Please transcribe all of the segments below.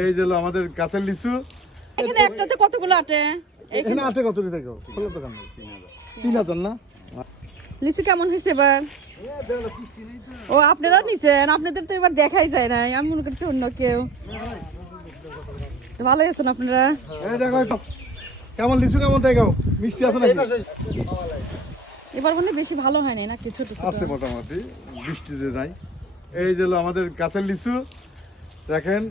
এই যে আমাদের গাছের লিচু। এখানে একটাতে কতগুলো আটে? এখানে আটে কত দেখো, খোলো দোকান 3000 না? লিচু কেমন হয়েছে এবার? ও আপনারা নিছেন, আপনাদের তো এবার দেখাই যায় না, আমি মনে করছি অন্য কেউ। ভালো গেছেন আপনারা? এই দেখো কেমন লিচু, কেমন দেখো, মিষ্টি আছে নাকি? এবার মনে বেশি ভালো হয় না কিছু আছে মোটামুটি, বৃষ্টি যে নাই। এই যে আমাদের গাছের লিচু দেখেন,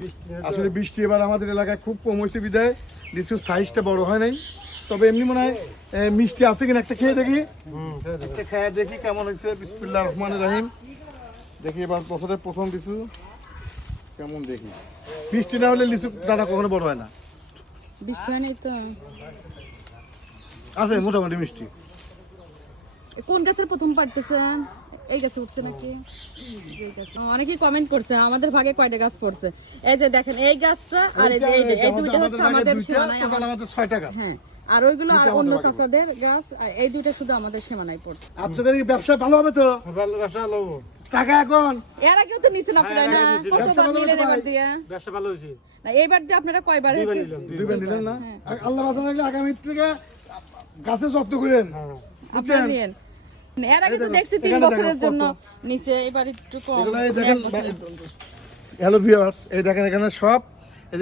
আসলে বৃষ্টি এবার আমাদের এলাকায় খুব কম হয়েছে বিদায় লিচুর সাইজটা বড় হয় নাই। তবে এমনি মনে হয় মিষ্টি আছে কিনা একটা খেয়ে দেখি, একটা খেয়ে দেখি কেমন হয়েছে। বিসমিল্লাহির রহমানির রহিম। দেখি এবার বছরের প্রথম লিচু কেমন দেখি। বৃষ্টি না হলে লিচু দাদা কখনো বড় হয় না। বৃষ্টি হয় নাই তো। আছে মোটামুটি মিষ্টি। কোন গাছের প্রথম পাড়তেছেন? এই গাছে উঠছে নাকি? অনেকেই কমেন্ট করছে আমাদের ভাগে কয়টা গাছ পড়ছে। এই যে দেখেন এই গাছটা আর এই দুইটা হচ্ছে আমাদের সীমানায়, আমাদের 6 টাকা। হ্যাঁ, আর ওইগুলো আর অন্য চাচাদের গাছ, আর এই দুইটা শুধু আমাদের সীমানায় পড়ছে। আপনাদের কি ব্যবসা ভালো হবে তো? ভালো ব্যবসা ভালো হবে। টাকা এখন এর আগেও তো নিছেন আপনারা না? কতবার নিলেন এবার দিয়া? ব্যবসা ভালো হয়েছে। না এইবার দিয়ে আপনারা কয়বার? দুইবার নিলেন না? আল্লাহ বাঁচানো রাখলে আগামী থেকে গাছে যত্ন করেন। আপনারা নিয়েন। এর আগে তো দেখছি 3 বছরের জন্য নিচে, এবার একটু কম। হ্যালো ভিউয়ার্স, এই দেখেন এখানে সব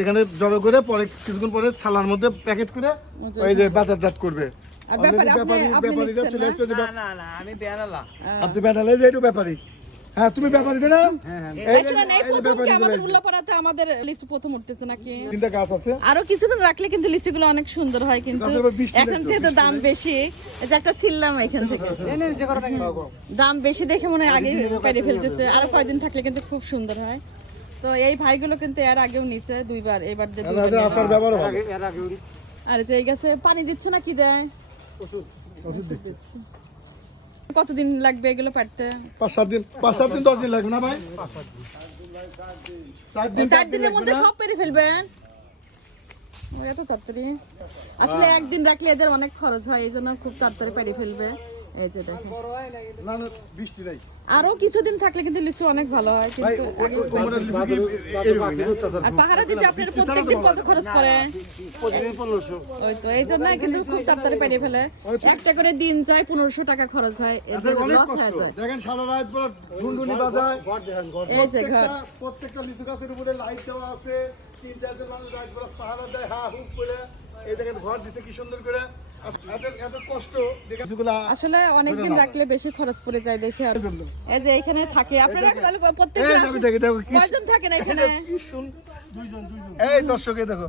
এখানে জড়ো করে পরে কিছুক্ষণ পরে ছালার মধ্যে প্যাকেট করে ওই যে বাজারজাত করবে। আর ব্যাপারী আপনি নিচ্ছেন না? না না, আমি বেড়ালা। আপনি ব্যাটালে যে একটু ব্যাপারী। হ্যাঁ তুমি ব্যাপারী দে না? এই শুনেন, এই প্রথম কি আমাদের উল্লাপাড়াতে আমাদের লিচু প্রথম উঠতেছে নাকি? 3টা গাছ আছে। আরো কিছুদিন রাখলে কিন্তু লিচুগুলো অনেক সুন্দর হয়, কিন্তু এখন যেহেতু দাম বেশি, এই যে একটা ছিললাম এখান থেকে, দাম বেশি দেখে মনে হয় আগে পেরে ফেলতেছে। আরো কয়দিন থাকলে কিন্তু খুব সুন্দর হয়। তো এই ভাইগুলো কিন্তু এর আগেও নিছে দুইবার, এবার যে আচার ব্যবহার হবে। আর যে এই গাছে পানি দিচ্ছে না কি দেয়? কতদিন লাগবে এগুলো পাড়তে? 5-7 দিন, 5-7 দিন 10 দিন লাগবে না ভাই? 4 দিনের মধ্যে সব পেরে ফেলবেন? এত তাড়াতাড়ি? আসলে একদিন রাখলে এদের অনেক খরচ হয়, এই জন্য খুব তাড়াতাড়ি পেরে ফেলবে। এই যে দেখেন, না না বৃষ্টি নাই। আরো কিছুদিন থাকলে কিন্তু লিচু অনেক ভালো হয়, কিন্তু আর পাহাড়া দিতে আপনারা প্রত্যেকদিন কত খরচ করেন? প্রতিদিন 1500। ওই তো এই জন্য কিন্তু খুব তাড়াতাড়ি পেরে ফেলে। একটা করে দিন যায় 1500 টাকা খরচ হয়, এদের লস হয়ে যায়। দেখেন সারা রাত পুরো ঢুনঢুনি বাজায়। এই যে ঘর, প্রত্যেকটা লিচু গাছের উপরে লাইট দেওয়া আছে, 3-4 জন মানুষ রাত পুরো পাহারা দেয়, হা হুক করে। এই দেখেন ঘর দিছে কি সুন্দর করে। এত কষ্ট আসলে অনেকদিন রাখলে বেশি খরচ পড়ে যায় দেখে। আর এই যে এখানে থাকে আপনারা প্রত্যেকদিন কয়জন থাকেন এখানে? এই দর্শকে দেখো